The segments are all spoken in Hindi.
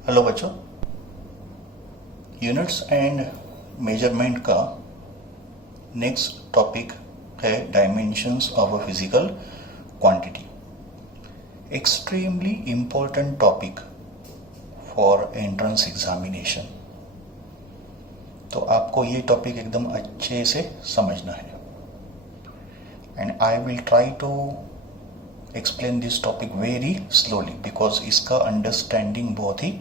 हेलो बच्चों, यूनिट्स एंड मेजरमेंट का नेक्स्ट टॉपिक है dimensions of a physical quantity. Extremely important topic for entrance examination. तो आपको ये टॉपिक एकदम अच्छे से समझना है and I will try to explain this topic very slowly because इसका अंडरस्टैंडिंग बहुत ही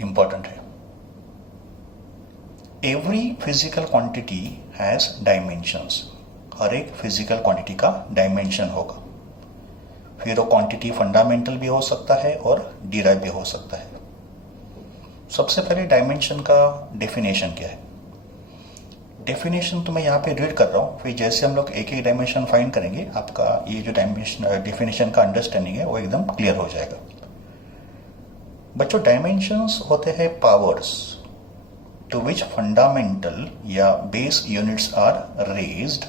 इंपॉर्टेंट है। Every physical quantity has dimensions. हर एक फिजिकल क्वांटिटी का डायमेंशन होगा। फिर वो क्वांटिटी फंडामेंटल भी हो सकता है और डिराइव भी हो सकता है। सबसे पहले डायमेंशन का डेफिनेशन क्या है। डेफिनेशन तो मैं यहाँ पे रीड कर रहा हूँ, फिर जैसे हम लोग एक एक डायमेंशन फाइंड करेंगे आपका ये जो डायमेंशन डेफिनेशन का अंडरस्टैंडिंग है वो एकदम क्लियर हो जाएगा। बच्चों, डायमेंशंस होते हैं पावर्स टू विच फंडामेंटल या base units are raised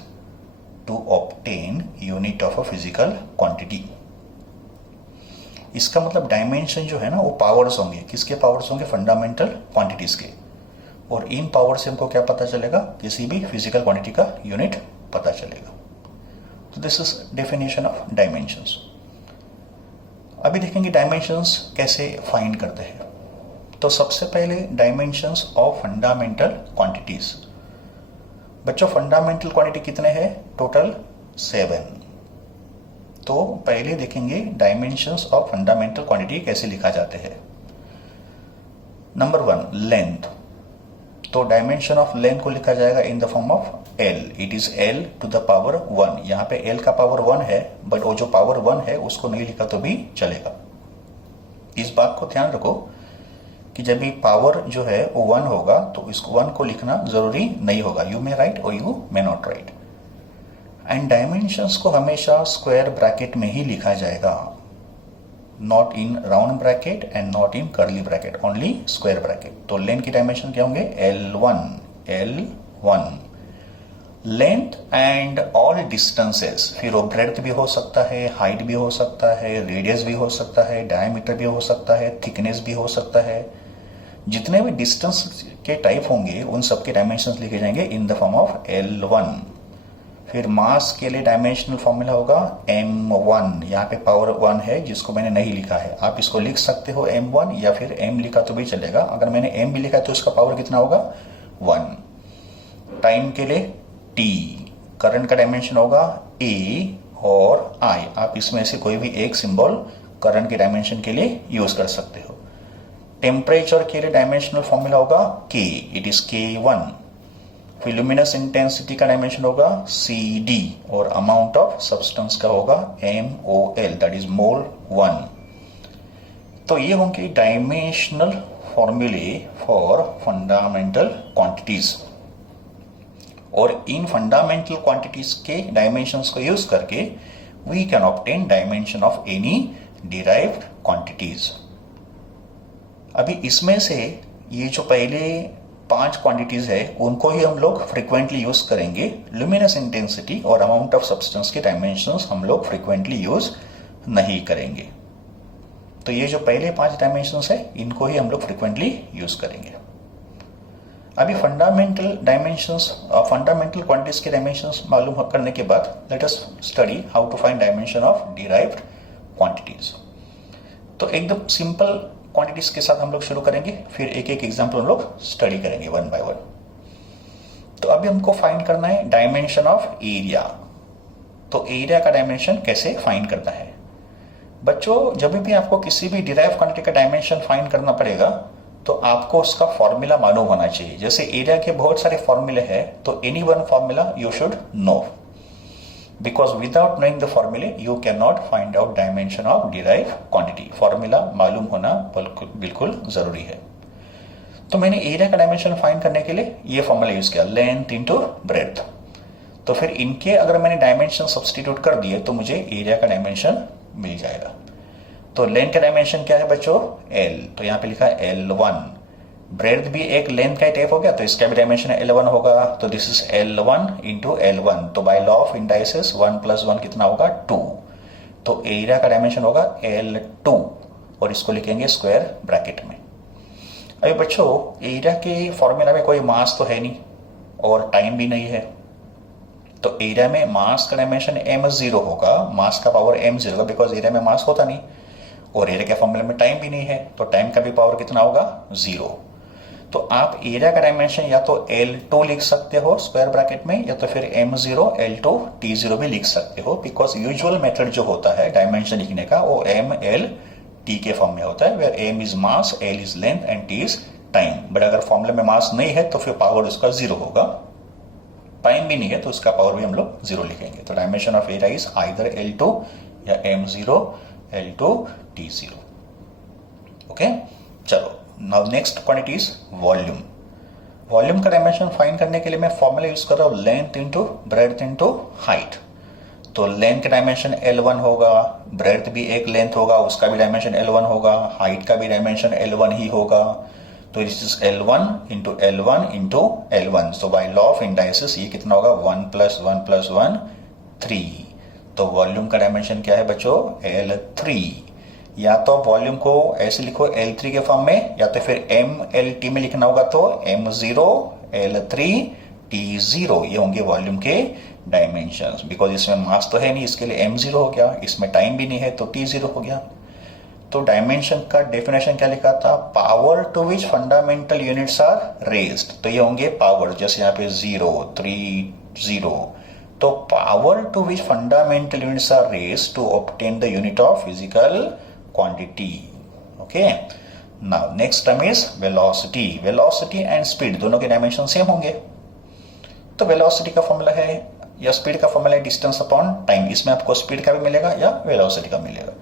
to obtain unit of a physical quantity. इसका मतलब डायमेंशन जो है ना वो पावर्स होंगे। किसके पावर्स होंगे? फंडामेंटल क्वांटिटीज के। और इन पावर से हमको क्या पता चलेगा? किसी भी फिजिकल क्वांटिटी का यूनिट पता चलेगा। तो this is definition of dimensions. अभी देखेंगे डायमेंशंस कैसे फाइंड करते हैं। तो सबसे पहले डायमेंशंस ऑफ फंडामेंटल क्वांटिटीज। बच्चों, फंडामेंटल क्वांटिटी कितने हैं? टोटल 7। तो पहले देखेंगे डायमेंशंस ऑफ फंडामेंटल क्वांटिटी कैसे लिखा जाते हैं। Number 1, length. तो डायमेंशन ऑफ लेंथ को लिखा जाएगा in the form of L। It is L to the power 1। यहाँ पे L का पावर 1 है, बट वो जो पावर 1 है उसको नहीं लिखा तो भी चलेगा। इस बात को ध्यान रखो कि जब भी पावर जो है वो 1 होगा तो इसको 1 को लिखना जरूरी नहीं होगा। यू मे राइट और you may not right. And dimensions को हमेशा स्क्वायर ब्रैकेट में ही लिखा जाएगा, not in round bracket and not in curly bracket, only square bracket. तो लेंथ की डायमेंशन क्या होंगे? L1। Length and all distances. फिर वो ब्रेड्थ भी हो सकता है, हाइट भी हो सकता है, रेडियस भी हो सकता है, डायमीटर भी हो सकता है, थिकनेस भी हो सकता है। जितने भी डिस्टेंस के टाइप होंगे उन सबके डायमेंशंस लिखे जाएंगे इन द फॉर्म ऑफ L1। फिर मास के लिए डायमेंशनल फॉर्मूला होगा M1। यहाँ पे पावर 1 है जिसको मैंने नहीं लिखा है। आप इसको लिख सकते हो M1 या फिर M लिखा तो भी चलेगा। अगर मैंने M भी लिखा तो इसका पावर कितना होगा? 1। टाइम के लिए T। करंट का डायमेंशन होगा A और I। आप इसमें से कोई भी एक सिंबल करंट के डायमेंशन के लिए यूज कर सकते हो। टेम्परेचर के लिए डायमेंशनल फॉर्मूला होगा K। It is K1। फिर ल्यूमिनस इंटेंसिटी का डायमेंशन होगा CD और अमाउंट ऑफ सब्सटेंस का होगा MOL, दैट इज मोल 1। तो ये होंगे डायमेंशनल फॉर्मूले फॉर फंडामेंटल क्वांटिटीज। और इन फंडामेंटल क्वांटिटीज के डायमेंशंस को यूज करके we can obtain dimension of any derived quantities. अभी इसमें से ये जो पहले 5 क्वांटिटीज है उनको ही हम लोग फ्रीक्वेंटली यूज करेंगे। ल्यूमिनस इंटेंसिटी और अमाउंट ऑफ सब्सटेंस के डायमेंशंस हम लोग फ्रीक्वेंटली यूज नहीं करेंगे। तो ये जो पहले 5 डायमेंशंस है इनको ही हम लोग फ्रीक्वेंटली यूज करेंगे। अभी फंडामेंटल डायमेंशंस और फंडामेंटल क्वांटिटीज के डायमेंशंस मालूम करने के बाद let us study how to find dimension of derived quantities. तो एकदम सिंपल क्वांटिटीज के साथ हम लोग शुरू करेंगे, फिर एक एक एग्जांपल हम लोग स्टडी करेंगे 1 बाय 1। तो अभी हमको फाइंड करना है डायमेंशन ऑफ एरिया। तो एरिया का डायमेंशन कैसे फाइंड करना है? बच्चों, जब भी आपको किसी भी डिराइव क्वांटिटी का डायमेंशन फाइंड करना पड़ेगा तो आपको उसका फॉर्मूला मालूम होना चाहिए। जैसे एरिया के बहुत सारे फॉर्मूले हैं तो any one formula you should know, because without knowing the formula you cannot find out dimension of derived quantity। Formula मालूम होना बिल्कुल जरूरी है। तो मैंने एरिया का डायमेंशन फाइंड करने के लिए ये फॉर्मूला यूज किया, लेंथ इंटू ब्रेड्थ। तो फिर इनके अगर मैंने डायमेंशन सब्सटीट्यूट कर दिए तो मुझे एरिया का डायमेंशन मिल जाएगा। तो लेंथ का डायमेंशन क्या है बच्चों? L। तो यहाँ पे लिखा है L1। ब्रेड्थ भी एक लेंथ का टाइप हो गया तो इसका भी डायमेंशन L1 होगा। तो this is L1 into L1। तो बाय लॉ ऑफ इंडाइसेस 1 + 1 कितना होगा? 2। तो एरिया का डायमेंशन होगा L2। और इसको लिखेंगे स्क्वायर ब्रैकेट में। अभी बच्चों एरिया के फॉर्मूला में कोई मास तो है नहीं और टाइम भी नहीं है, तो एरिया में मास का डायमेंशन m0 होगा, मास का पावर m0 होगा, बिकॉज एरिया में मास होता नहीं और एरिया के फॉर्मूले में टाइम भी नहीं है, तो टाइम का भी पावर कितना होगा 0। तो आप एरिया का डायमेंशन या तो L2 लिख सकते हो स्क्वायर ब्रैकेट में, या तो फिर m0 L2 T0 भी लिख सकते हो, बिकॉज यूजुअल मेथड जो होता है डायमेंशन लिखने का वो m l t के फॉर्म में होता है, where m is mass, l is length and t is time. But अगर फॉर्मूले में मास नहीं है तो फिर पावर उसका 0 होगा, टाइम भी नहीं है तो उसका पावर भी हम लोग 0 लिखेंगे। तो dimension of area is either L2 या m0 L2 T0। ओके, चलो now next quantity is volume. Volume का डायमेंशन फाइंड करने के लिए मैं फॉर्मूला यूज कर रहा हूं length into breadth into height. तो लेंथ का डायमेंशन L1 होगा, ब्रेड्थ भी एक लेंथ होगा उसका भी डायमेंशन L1 होगा, हाइट का भी डायमेंशन L1 ही होगा। तो this is L1 into L1 into L1। So by law of indices ये कितना होगा 1 + 1 + 1 3। तो वॉल्यूम का डायमेंशन क्या है बच्चों L3। या तो वॉल्यूम को ऐसे लिखो L3 के फॉर्म में, या तो फिर MLT में लिखना होगा तो m0 L3 T0 ये होंगे वॉल्यूम के डायमेंशंस। बिकॉज इसमें मास तो है नहीं इसके लिए m0 हो गया, इसमें टाइम भी नहीं है तो T0 हो गया। तो डायमेंशन का डेफिनेशन क्या लिखा था, power to which fundamental units are raised. तो ये होंगे पावर, जैसे यहाँ पे 0 3 0। तो power to which fundamental units are raised to obtain the unit of physical quantity. Okay, now next term is velocity. Velocity and speed दोनों के डायमेंशन सेम होंगे। तो वेलोसिटी का फॉर्मूला है या स्पीड का फॉर्मूला है डिस्टेंस अपॉन टाइम। इसमें आपको स्पीड का भी मिलेगा या वेलोसिटी का मिलेगा।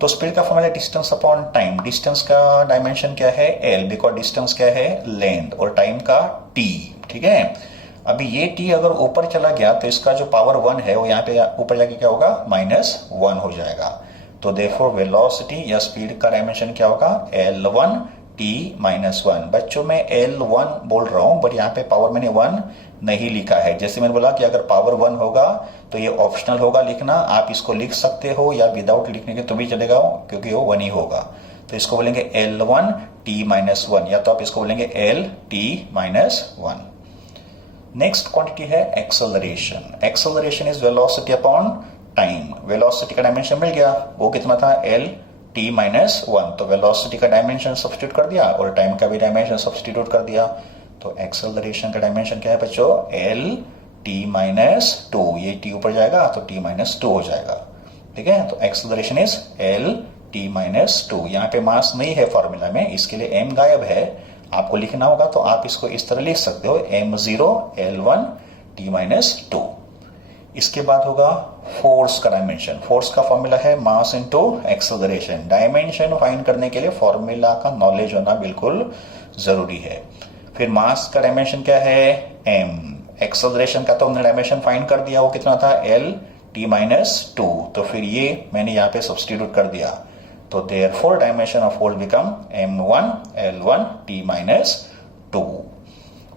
तो स्पीड का formula distance upon time. Distance का डायमेंशन क्या है L, बिकॉज डिस्टेंस क्या है लेंथ, और टाइम का T। ठीक है, अभी ये T अगर ऊपर चला गया तो इसका जो पावर 1 है वो यहाँ पे ऊपर जाके क्या होगा -1 हो जाएगा। तो देयरफॉर वेलोसिटी या स्पीड का डायमेंशन क्या होगा L1 T -1। बच्चों में L1 बोल रहा हूं बट यहाँ पे पावर मैंने 1 नहीं लिखा है। जैसे मैंने बोला कि अगर पावर 1 होगा तो ये ऑप्शनल होगा लिखना, आप इसको लिख सकते हो या विदाउट लिखने के तो भी चलेगा क्योंकि वो 1 ही होगा। तो इसको बोलेंगे L1 T -1 या तो आप इसको बोलेंगे L T -1। नेक्स्ट क्वांटिटी है acceleration. Acceleration is velocity upon time. Velocity का डायमेंशन मिल गया, वो कितना था L T -1। तो वेलोसिटी का डायमेंशन सब्स्टिट्यूट कर दिया और टाइम का भी डायमेंशन सब्स्टिट्यूट कर दिया। तो एक्सेलरेशन का डायमेंशन क्या है बच्चों L T -2। ये T ऊपर जाएगा तो T -2 हो जाएगा। ठीक है, तो एक्सेलरेशन इज L T -2। यहाँ पे मास नहीं है फॉर्मूला में, इसके लिए m गायब है। आपको लिखना होगा तो आप इसको इस तरह लिख सकते हो m0 L1 T -2। इसके बाद होगा फोर्स का डायमेंशन। फोर्स का फॉर्मूला है mass into acceleration. Dimension find करने के लिए फॉर्मूला का नॉलेज होना बिल्कुल जरूरी है। फिर मास का डायमेंशन क्या है m। एक्सेलरेशन का तो हमने डायमेंशन फाइंड कर दिया, वो कितना था L T -2। तो फिर ये मैंने यहाँ पे सब्स्टिट्यूट कर दिया। तो therefore dimension of force become m1 L1 T -2।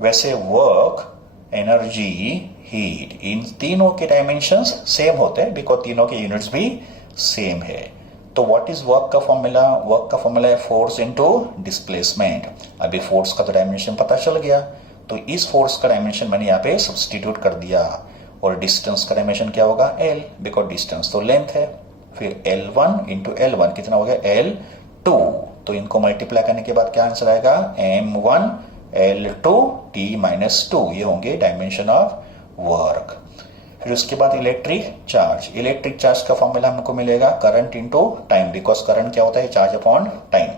वैसे वर्क, एनर्जी, हीट, इन तीनों के डायमेंशंस सेम होते हैं बिकॉज तीनों के यूनिट्स भी सेम है। तो व्हाट इज वर्क का फॉर्मूला? वर्क का फॉर्मूला है फोर्स इनटू डिस्प्लेसमेंट। अभी फोर्स का तो डायमेंशन पता चल गया, तो इस फोर्स का डायमेंशन मैंने यहाँ पे सब्स्टिट्यूट कर दिया। और डिस्टेंस का डायमेंशन क्या होगा L, बिकॉज डिस्टेंस तो लेंथ है। फिर L1 इंटू L1 कितना हो गया L2। तो इनको मल्टीप्लाई करने के बाद क्या आंसर आएगा m1 L2 T -2। ये होंगे डायमेंशन ऑफ वर्क। फिर उसके बाद इलेक्ट्रिक चार्ज। इलेक्ट्रिक चार्ज का फॉर्मूला हमको मिलेगा current into time, because current क्या होता है चार्ज अपॉन टाइम।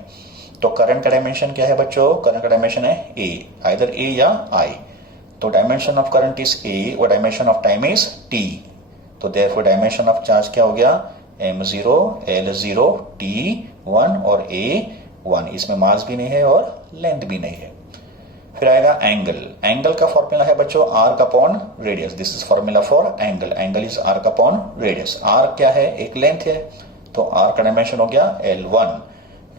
तो करंट का डायमेंशन क्या है बच्चों? करंट का डायमेंशन है A, आइदर A या I। तो dimension of current is A और dimension of time is T। तो देयरफॉर डायमेंशन ऑफ चार्ज क्या हो गया m0 L0 T1 और A1। इसमें मास भी नहीं है और लेंथ भी नहीं है। फिर आएगा एंगल। एंगल का फॉर्मूला है बच्चों arc upon radius. This is formula for angle. Angle is arc upon radius. Arc क्या है? एक लेंथ है, तो आर्क का डायमेंशन हो गया L1।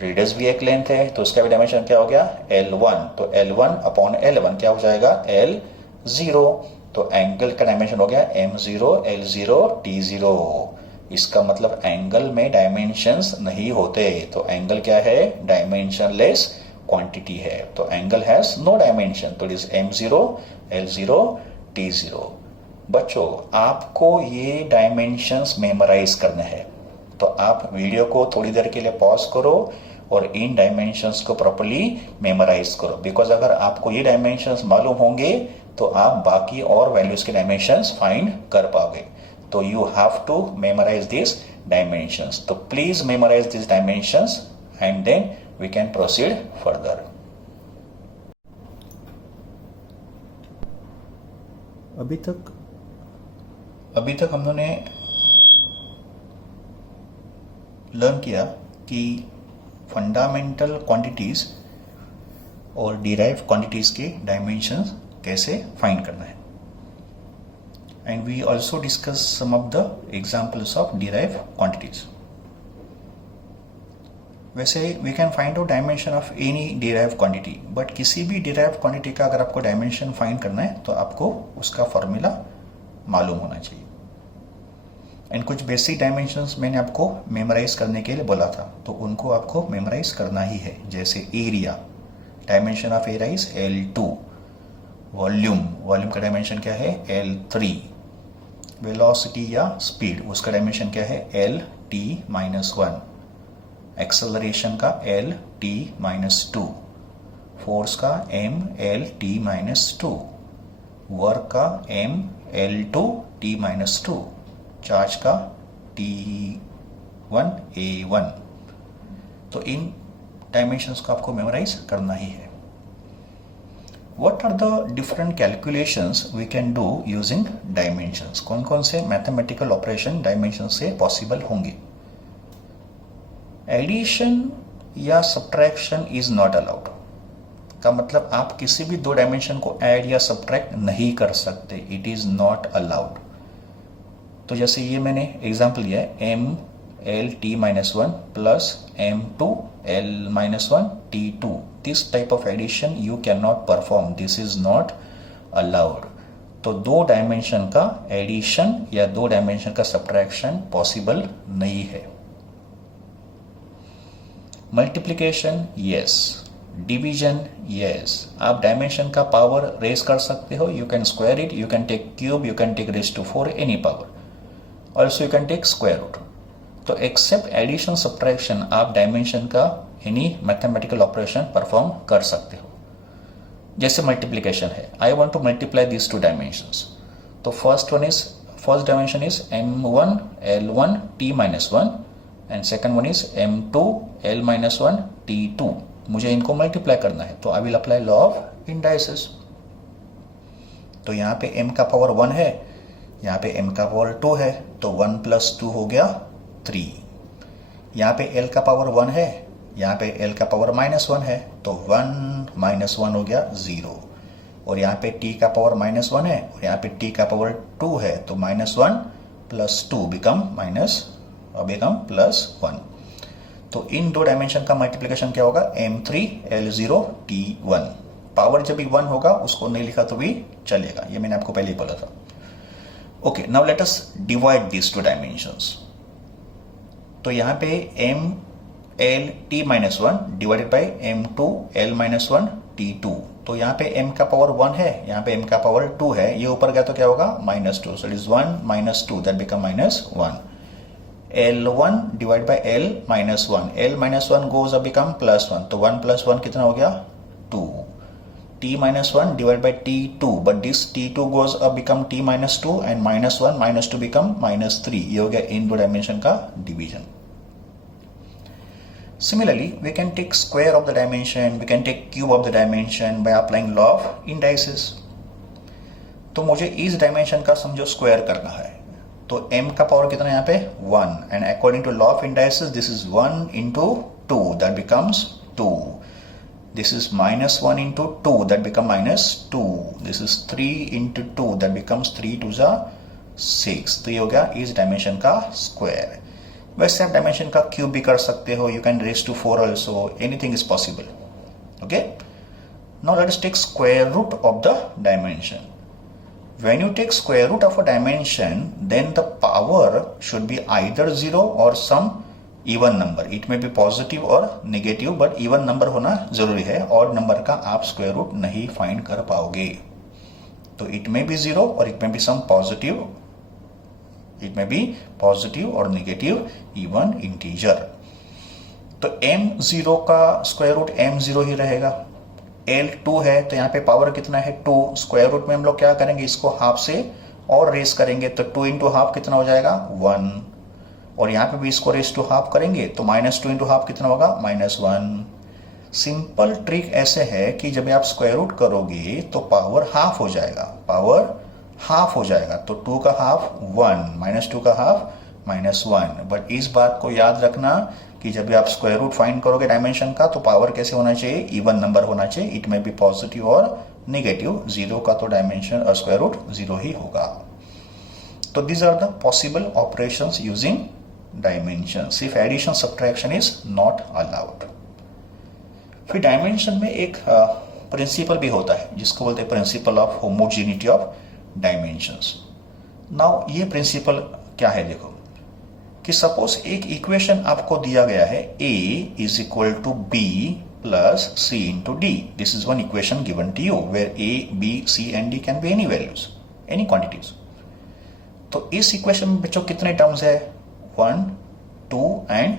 रेडियस भी एक लेंथ है तो उसका भी डायमेंशन क्या हो गया L1। तो L1 अपॉन L1 क्या हो जाएगा L0। तो एंगल का डायमेंशन हो गया m0 L0 T0। इसका मतलब एंगल में डायमेंशंस नहीं होते, तो एंगल क्या है, डायमेंशनलेस क्वांटिटी है, तो एंगल हैज नो डायमेंशन, तो it is m0 l0 t0। बच्चों आपको ये डायमेंशंस मेमोराइज करने हैं, तो आप वीडियो को थोड़ी देर के लिए पॉज करो और इन डायमेंशंस को प्रॉपर्ली मेमोराइज करो, बिकॉज अगर आपको ये डायमेंशंस मालूम होंगे तो आप बाकी और वैल्यूज के डायमेंशंस फाइंड कर पाओगे। तो you have to memorise this dimensions, तो please memorise this dimensions and then we can proceed further. अभी तक हम लोगों ने लर्न किया कि फंडामेंटल क्वांटिटीज और डिराइव क्वांटिटीज के डायमेंशंस कैसे फाइंड करना है, and we also discuss some of the examples of derive quantities. वैसे we can find out dimension of any derive quantity, but किसी भी डिराइव क्वांटिटी का अगर आपको डायमेंशन फाइंड करना है तो आपको उसका फॉर्मूला मालूम होना चाहिए। एंड कुछ बेसिक डायमेंशंस मैंने आपको मेमोराइज करने के लिए बोला था, तो उनको आपको मेमोराइज करना ही है। जैसे area, dimension of area is L2, volume का डायमेंशन क्या है L3, वेलोसिटी या स्पीड उसका डायमेंशन क्या है Lt-1, एक्सेलरेशन का Lt-2, फोर्स का mLt-2, वर्क का mL2T-2, चार्ज का T1A1। तो इन डायमेंशंस को आपको मेमोराइज करना ही है। What are the different calculations we can do using dimensions, कौन कौन से मैथमेटिकल ऑपरेशन डायमेंशन से पॉसिबल होंगे। एडिशन या सब्ट्रैक्शन इज नॉट अलाउड, का मतलब आप किसी भी दो डायमेंशन को ऐड या सब्ट्रैक्ट नहीं कर सकते, इट इज नॉट अलाउड। तो जैसे ये मैंने एग्जांपल लिया है mLt-1 plus m2l-1 t2, this type of addition you can not perform, this is not allowed. तो दो डायमेंशन का एडिशन या दो डायमेंशन का सब्ट्रैक्शन पॉसिबल नहीं है। मल्टीप्लिकेशन यस, डिवीजन यस, आप डायमेंशन का पावर रेज कर सकते हो, you can square it, you can take cube, you can take raise to 4 any power, also you can take square root. तो एक्सेप्ट एडिशन सब्ट्रैक्शन आप डायमेंशन का एनी मैथमेटिकल ऑपरेशन परफॉर्म कर सकते हो। जैसे मल्टीप्लिकेशन है, I want to multiply this two dimensions, तो first dimension is m1 l1 t-1 and second one is m2 l-1 t2। मुझे इनको मल्टीप्लाई करना है, तो I will apply law of indices. तो यहाँ पे m का पावर 1 है, यहाँ पे m का पावर 2 है, तो 1 + 2 हो गया 3। यहाँ पे l का पावर 1 है, यहाँ पे l का पावर -1 है, तो 1 - 1 हो गया 0। और यहाँ पे t का पावर -1 है और यहाँ पे t का पावर 2 है, तो -1 + 2 बिकम +1। तो इन दो डायमेंशन का मल्टीप्लिकेशन क्या होगा m3 l0 t1। पावर जब भी 1 होगा उसको नहीं लिखा तो भी चलेगा, ये मैंने आपको पहले ही बोला था। Okay, now let us divide this two dimensions. तो यहाँ पे mLt-1 divided by m2 l-1 t2, तो यहाँ पे m का पावर 1 है, यहाँ पे m का पावर 2 है, ये ऊपर गया तो क्या होगा -2, so it is 1 - 2 that become -1। L1 divide by l-1, l-1 goes a become +1, तो 1 + 1 कितना हो गया 2। t-1 divide by t2, but this t2 goes a become t-2 and -1 - 2 become -3, ये हो गया इन दो डायमेंशन का division. Similarly, we can take square of the dimension, we can take cube of the dimension by applying law of indices. तो मुझे इस डायमेंशन का समझो स्क्वायर करना है, तो m का पावर कितना है यहाँ पे 1, and according to law of indices this is 1 × 2 that becomes 2, this is -1 × 2 that become -2, this is 3 × 2 that becomes 3 × 2 = 6। तो ये हो गया इस डायमेंशन का स्क्वायर। वैसे आप डायमेंशन का क्यूब भी कर सकते हो, you can raise to 4 also, anything is possible. Okay, now let us take square root of the dimension. When you take square root of a dimension, then the power should be either 0 or some even number. It may be positive or negative, but even number होना जरूरी है. Odd number का आप square root नहीं find कर पाओगे. तो it may be 0 or it may be some positive. It may be positive or negative even integer. तो m0 का square root m0 ही रहेगा. L2 है तो यहाँ पे पावर कितना है 2. स्क्वायर रूट में हम लोग क्या करेंगे, इसको हाफ से और रेस करेंगे तो 2 इंटू हाफ कितना हो जाएगा 1. और यहाँ पे भी इसको रेस टू हाफ करेंगे तो -2 इंटू हाफ कितना होगा -1. सिंपल ट्रिक ऐसे है कि जब आप स्क्वायर रूट करोगे तो पावर हाफ हो जाएगा. पावर हाफ हो जाएगा तो 2 का हाफ 1, -2 का हाफ -1. बट इस बात को याद रखना कि जब भी आप स्क्वायर रूट फाइंड करोगे डायमेंशन का तो पावर कैसे होना चाहिए, इवन नंबर होना चाहिए. इट में बी पॉजिटिव और नेगेटिव. 0 का तो डायमेंशन और स्क्वायर रूट 0 ही होगा. तो these are the possible operations using dimensions if addition subtraction is not allowed. फिर डायमेंशन में एक प्रिंसिपल भी होता है जिसको बोलते हैं principle of homogeneity of dimensions. Now ये प्रिंसिपल क्या है, देखो कि सपोज एक इक्वेशन आपको दिया गया है a is equal to B plus C into D. This is one equation given to you where a, b, c and d can be any values, any quantities. तो इस इक्वेशन में बच्चों कितने टर्म्स है 1, 2 एंड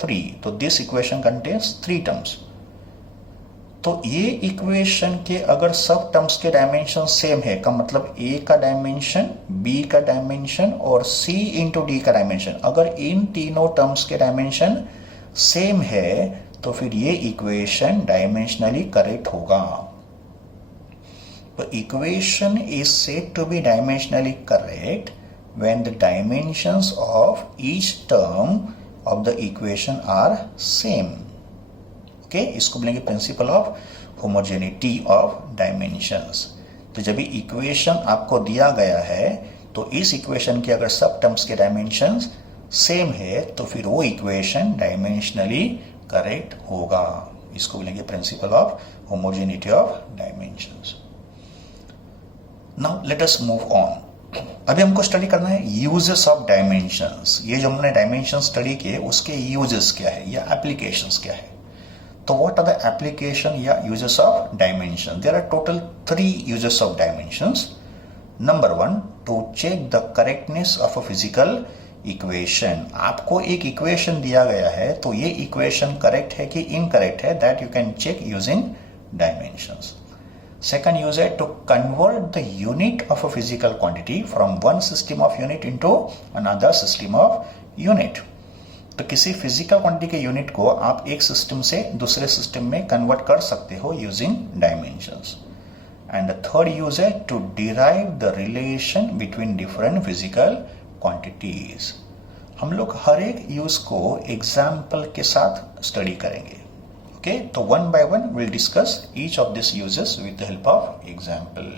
3. तो दिस इक्वेशन कंटेन्स 3 टर्म्स. तो ये इक्वेशन के अगर सब टर्म्स के डायमेंशन सेम है का मतलब a का डायमेंशन, b का डायमेंशन और c इंटू डी का डायमेंशन, अगर इन तीनों टर्म्स के डायमेंशन सेम है तो फिर ये इक्वेशन डायमेंशनली करेक्ट होगा. तो equation is said to be dimensionally correct when the dimensions of each term of the equation are same. Okay, इसको बोलेंगे principle of homogeneity of dimensions. तो जब भी इक्वेशन आपको दिया गया है तो इस इक्वेशन के अगर सब टर्म्स के डायमेंशंस सेम है तो फिर वो इक्वेशन डायमेंशनली करेक्ट होगा. इसको बोलेंगे principle of homogeneity of dimensions. Now let us move on. अभी हमको स्टडी करना है यूजेस ऑफ डायमेंशंस. ये जो हमने डायमेंशन स्टडी किए उसके यूजेस क्या है या एप्लीकेशंस क्या है. तो what are the application या uses of dimension? There are total 3 uses of dimensions. Number 1, to check the correctness of a physical equation. आपको एक equation दिया गया है तो ये equation correct है कि incorrect है, that you can check using dimensions. Second use है to convert the unit of a physical quantity from one system of unit into another system of unit. तो किसी फिजिकल क्वांटिटी के यूनिट को आप एक सिस्टम से दूसरे सिस्टम में कन्वर्ट कर सकते हो using dimensions. And the third use है to derive the relation between different physical quantities. हम लोग हर एक यूज को एग्जाम्पल के साथ स्टडी करेंगे. ओके, तो one by one will discuss each of this uses with the help of example.